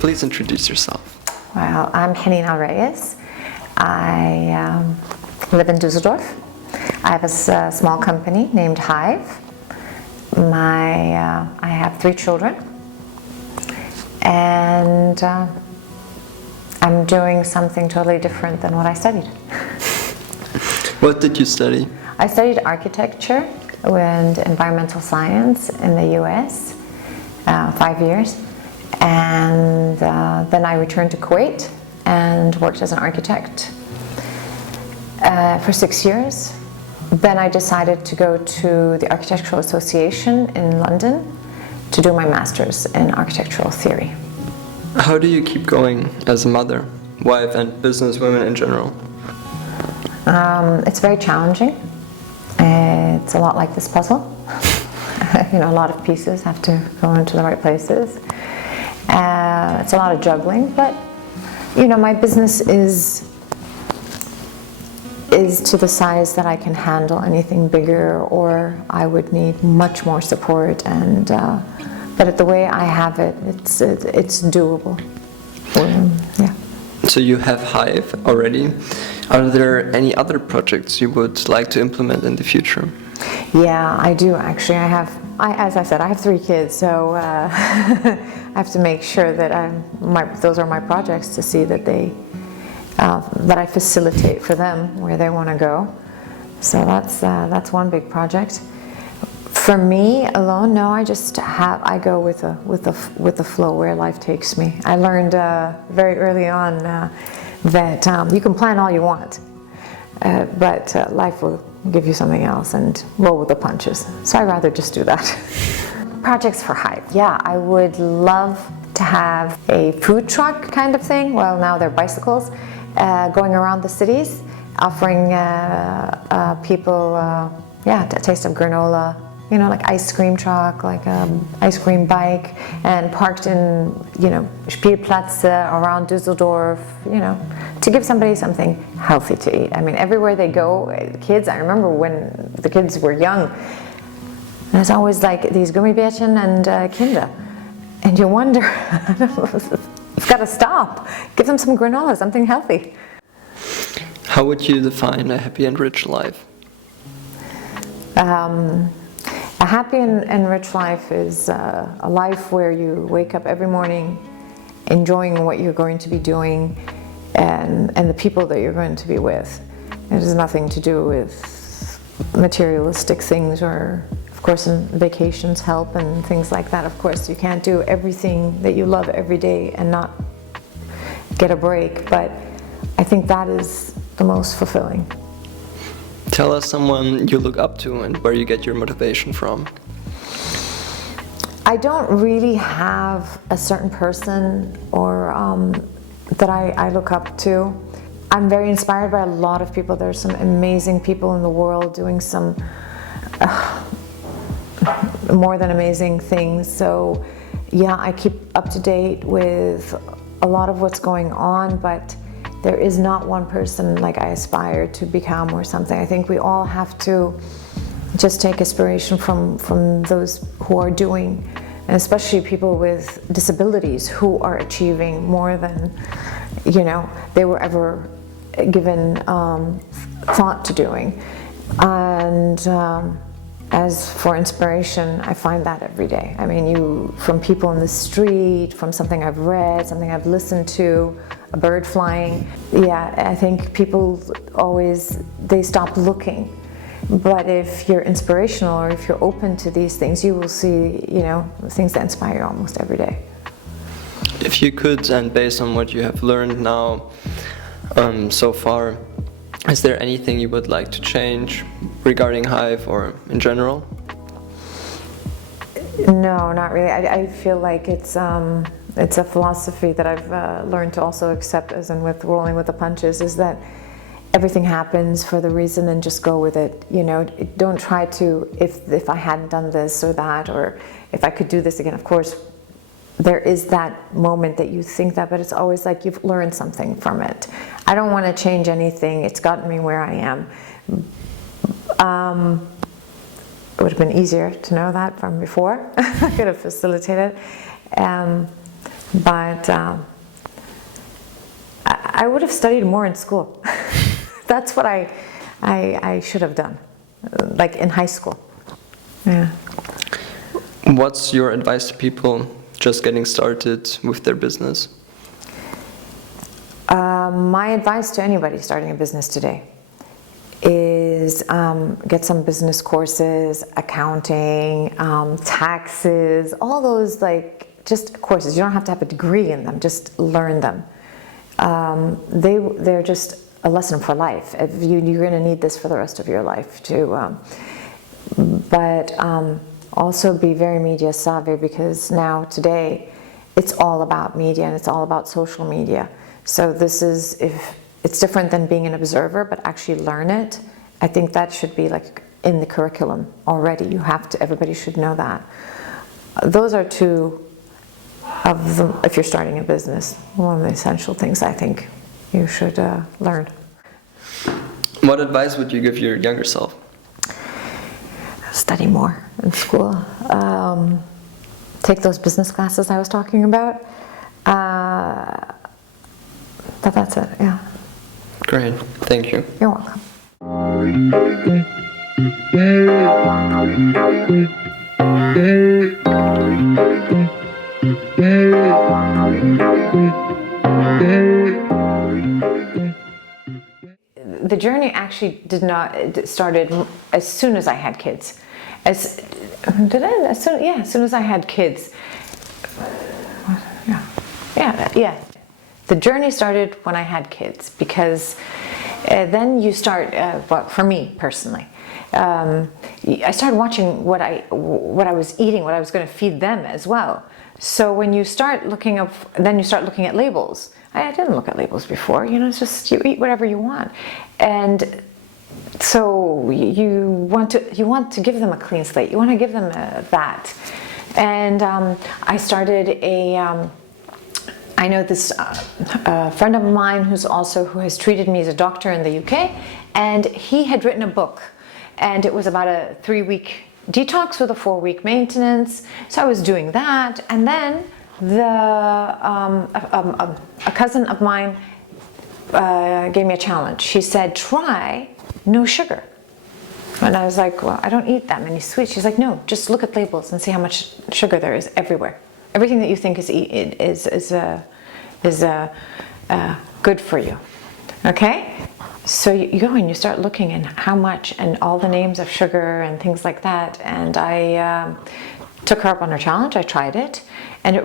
Please introduce yourself. Well, I'm Henina Reyes. I live in Düsseldorf. I have a small company named HIVE. I have 3 children, and I'm doing something totally different than what I studied. What did you study? I studied architecture and environmental science in the US, 5 years, and then I returned to Kuwait and worked as an architect for 6 years. Then I decided to go to the Architectural Association in London to do my master's in architectural theory. How do you keep going as a mother, wife, and businesswoman in general? It's very challenging. It's a lot like this puzzle. A lot of pieces have to go into the right places. It's a lot of juggling, but my business is to the size that I can handle anything bigger, or I would need much more support. And but the way I have it, it's doable. Yeah. So you have HIVE already. Are there any other projects you would like to implement in the future? Yeah, I do actually. As I said, I have 3 kids, so I have to make sure that those are my projects, to see that that I facilitate for them where they want to go. So that's one big project. For me alone, no, I go with the flow where life takes me. I learned very early on that you can plan all you want, but life will give you something else and roll with the punches. So I'd rather just do that. Projects for HIVE. Yeah, I would love to have a food truck kind of thing. Well, now they're bicycles, going around the cities, offering people a taste of granola, like ice cream truck, like ice cream bike, and parked in, Spielplätze around Düsseldorf, to give somebody something healthy to eat. I mean, everywhere they go, kids, I remember when the kids were young, there's always like these Gummibärchen and Kinder. And you wonder, it's got to stop. Give them some granola, something healthy. How would you define a happy and rich life? A happy and rich life is a life where you wake up every morning enjoying what you're going to be doing and the people that you're going to be with. It has nothing to do with materialistic things, or of course vacations help and things like that. Of course you can't do everything that you love every day and not get a break, but I think that is the most fulfilling. Tell us someone you look up to and where you get your motivation from. I don't really have a certain person or that I look up to. I'm very inspired by a lot of people. There are some amazing people in the world doing some more than amazing things. So yeah, I keep up to date with a lot of what's going on, but there is not one person like I aspire to become or something. I think we all have to just take inspiration from those who are doing, and especially people with disabilities who are achieving more than they were ever given thought to doing. And as for inspiration, I find that every day. I mean, from people in the street, from something I've read, something I've listened to, a bird flying. Yeah, I think people they stop looking. But if you're inspirational, or if you're open to these things, you will see, things that inspire you almost every day. If you could, and based on what you have learned now so far, is there anything you would like to change regarding HIVE or in general? No, not really. I feel like it's a philosophy that I've learned to also accept, as in with rolling with the punches, is that everything happens for the reason, and just go with it. Don't try to, if I hadn't done this or that, or if I could do this again. Of course, there is that moment that you think that, but it's always like you've learned something from it. I don't want to change anything. It's gotten me where I am. It would have been easier to know that from before. I could have facilitated. But I would have studied more in school. That's what I should have done, like in high school. Yeah. What's your advice to people just getting started with their business? My advice to anybody starting a business today is get some business courses, accounting, taxes, all those like just courses. You don't have to have a degree in them, just learn them. They're just a lesson for life. You're going to need this for the rest of your life too. But also be very media savvy, because now today it's all about media and it's all about social media. So this is, if it's different than being an observer, but actually learn it. I think that should be like in the curriculum already. You have to, everybody should know that. Those are two of them, if you're starting a business, one of the essential things I think you should learn. What advice would you give your younger self? Study more in school. Take those business classes I was talking about. But that's it, yeah. Great, thank you. You're welcome. The journey actually it started as soon as I had kids. As soon as I had kids. Yeah. The journey started when I had kids, because then you start, well, for me personally, I started watching what I was eating, what I was going to feed them as well. So when you start looking up, then you start looking at labels. I didn't look at labels before, it's just you eat whatever you want. And so you want to give them a clean slate. You want to give them that. And I started I know this friend of mine who has treated me as a doctor in the UK, and he had written a book, and it was about a 3-week detox with a 4-week maintenance. So I was doing that, and then a cousin of mine gave me a challenge. She said, try no sugar. And I was like, well, I don't eat that many sweets. She's like, no, just look at labels and see how much sugar there is everywhere. Everything that you think is good for you. Okay? So you go and you start looking and how much and all the names of sugar and things like that. And I took her up on her challenge. I tried it, and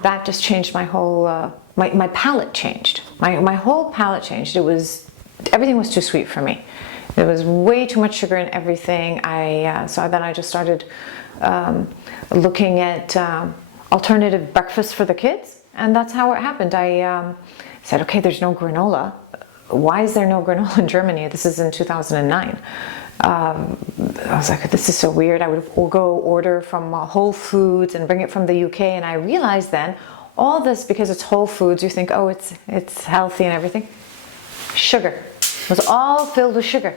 that just changed my whole my palate changed. My whole palate changed. Everything was too sweet for me. There was way too much sugar in everything. So then I just started looking at alternative breakfast for the kids, and that's how it happened. I said, okay, there's no granola. Why is there no granola in Germany? This is in 2009. I was like, this is so weird. I would go order from Whole Foods and bring it from the UK, and I realized then, all this, because it's Whole Foods, you think, oh, it's healthy and everything. Sugar. It was all filled with sugar.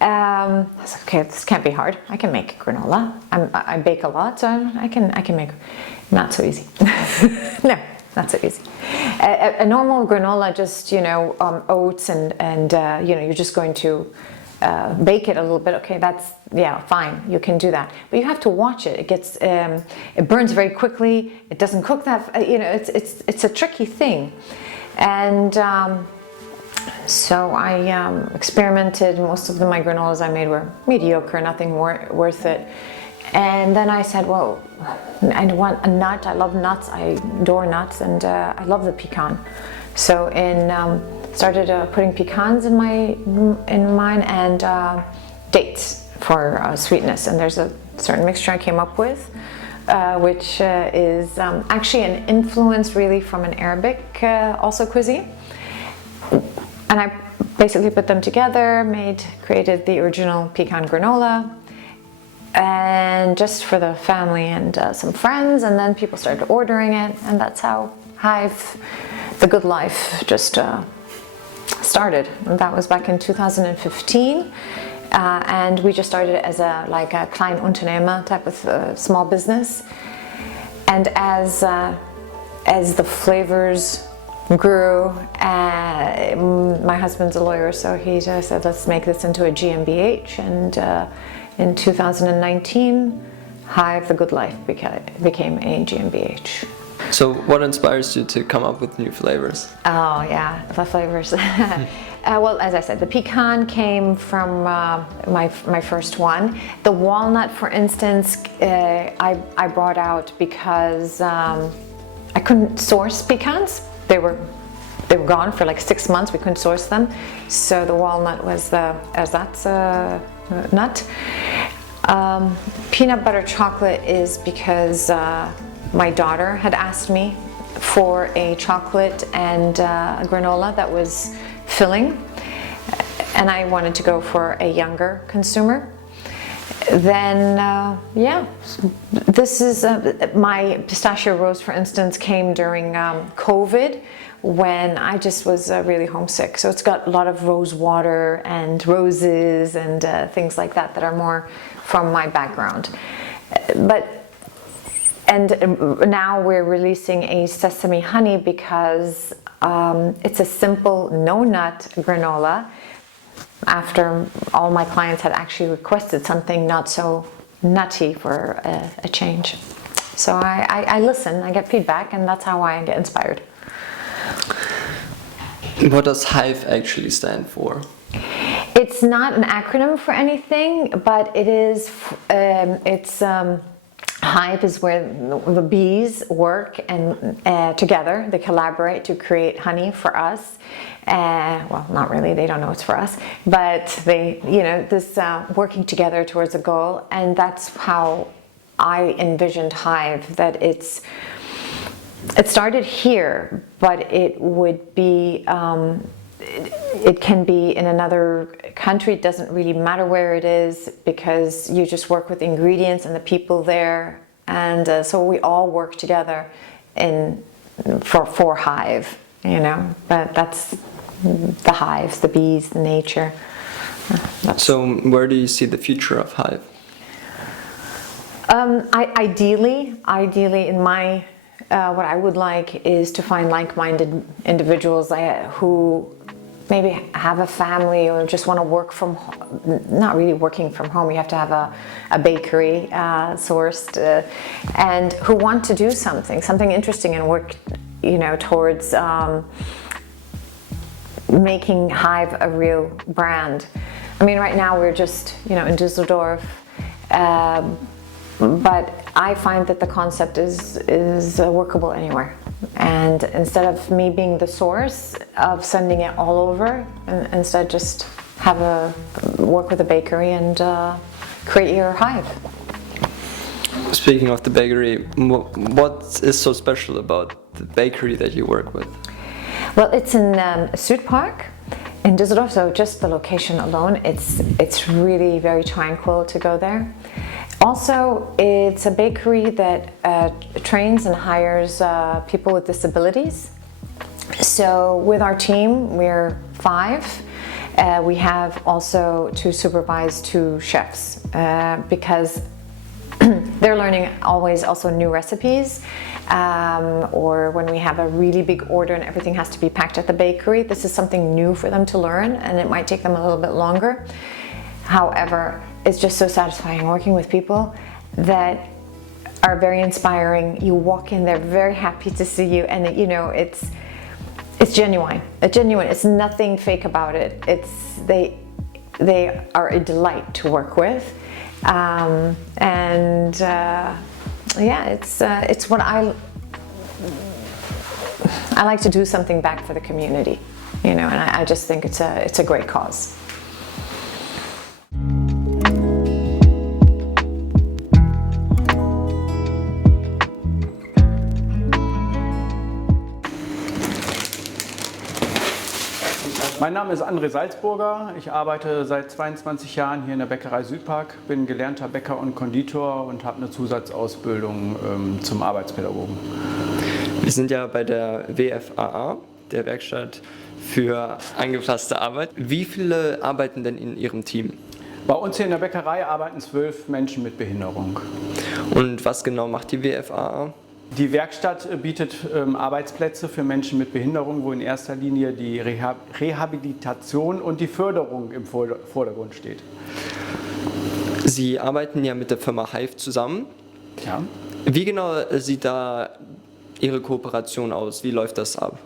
I was like, okay, this can't be hard. I can make granola. I bake a lot, so I can make. Not so easy. No, not so easy. A normal granola, just oats and you're just going to bake it a little bit. Okay, that's fine. You can do that, but you have to watch it. It gets it burns very quickly. It doesn't cook that. It's a tricky thing, and. So I experimented. Most of my granolas I made were mediocre, nothing worth it. And then I said, well, I want a nut. I love nuts. I adore nuts, and I love the pecan. So started putting pecans in mine and dates for sweetness. And there's a certain mixture I came up with, which is actually an influence really from an Arabic also cuisine. And I basically put them together, created the original pecan granola, and just for the family and some friends, and then people started ordering it, and that's how HIVE The Good Life just started. And that was back in 2015, and we just started it as a Kleinunternehmens type of small business. And as as the flavors grew, my husband's a lawyer, so he just said, let's make this into a GmbH, and in 2019, HIVE The Good Life became a GmbH. So what inspires you to come up with new flavors? Oh yeah, the flavors. Well, as I said, the pecan came from my first one. The walnut, for instance, I brought out because I couldn't source pecans. They were gone for like 6 months. We couldn't source them, so the walnut was that's a nut. Peanut butter chocolate is because my daughter had asked me for a chocolate and a granola that was filling, and I wanted to go for a younger consumer. Then, yeah, this is my pistachio rose, for instance, came during COVID, when I just was really homesick. So it's got a lot of rose water and roses and things like that that are more from my background. And now we're releasing a sesame honey because it's a simple no-nut granola, after all my clients had actually requested something not so nutty for a change. So I listen, I get feedback, and that's how I get inspired. What does HIVE actually stand for? It's not an acronym for anything, but it is, HIVE is where the bees work and together, they collaborate to create honey for us. Well, not really, they don't know it's for us, but they, this working together towards a goal, and that's how I envisioned HIVE, that it started here, but it would be, it can be in another country. It doesn't really matter where it is, because you just work with ingredients and the people there, and so we all work together for HIVE, but that's the hives, the bees, the nature. So where do you see the future of HIVE? Ideally in my what I would like is to find like-minded individuals who maybe have a family or just want to work from home. Not really working from home, you have to have a bakery sourced, and who want to do something interesting and work towards making HIVE a real brand. I mean, right now we're just in Düsseldorf, but I find that the concept is workable anywhere. And instead of me being the source of sending it all over, instead just work with a bakery and create your HIVE. Speaking of the bakery, what is so special about the bakery that you work with? Well, it's in Südpark in Düsseldorf, so just the location alone, it's really very tranquil to go there. Also, it's a bakery that trains and hires people with disabilities. So with our team, we're 5. We have also to supervise 2 chefs because they're learning always also new recipes, or when we have a really big order and everything has to be packed at the bakery, this is something new for them to learn, and it might take them a little bit longer. However, it's just so satisfying working with people that are very inspiring. You walk in, they're very happy to see you, and it's genuine. It's genuine. It's nothing fake about it. They are a delight to work with, yeah, it's what I like to do something back for the community, and I just think it's a great cause. Mein Name ist André Salzburger. Ich arbeite seit 22 Jahren hier in der Bäckerei Südpark, bin gelernter Bäcker und Konditor und habe eine Zusatzausbildung zum Arbeitspädagogen. Wir sind ja bei der WFAA, der Werkstatt für angepasste Arbeit. Wie viele arbeiten denn in Ihrem Team? Bei uns hier in der Bäckerei arbeiten 12 Menschen mit Behinderung. Und was genau macht die WFAA? Die Werkstatt bietet Arbeitsplätze für Menschen mit Behinderung, wo in erster Linie die Rehabilitation und die Förderung im Vordergrund steht. Sie arbeiten ja mit der Firma HIVE zusammen. Ja. Wie genau sieht da Ihre Kooperation aus? Wie läuft das ab?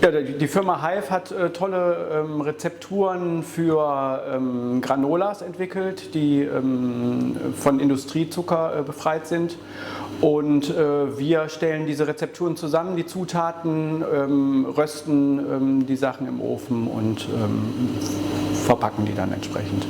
Ja, die Firma HIVE hat tolle Rezepturen für Granolas entwickelt, die von Industriezucker befreit sind. Und wir stellen diese Rezepturen zusammen, die Zutaten, rösten die Sachen im Ofen und verpacken die dann entsprechend.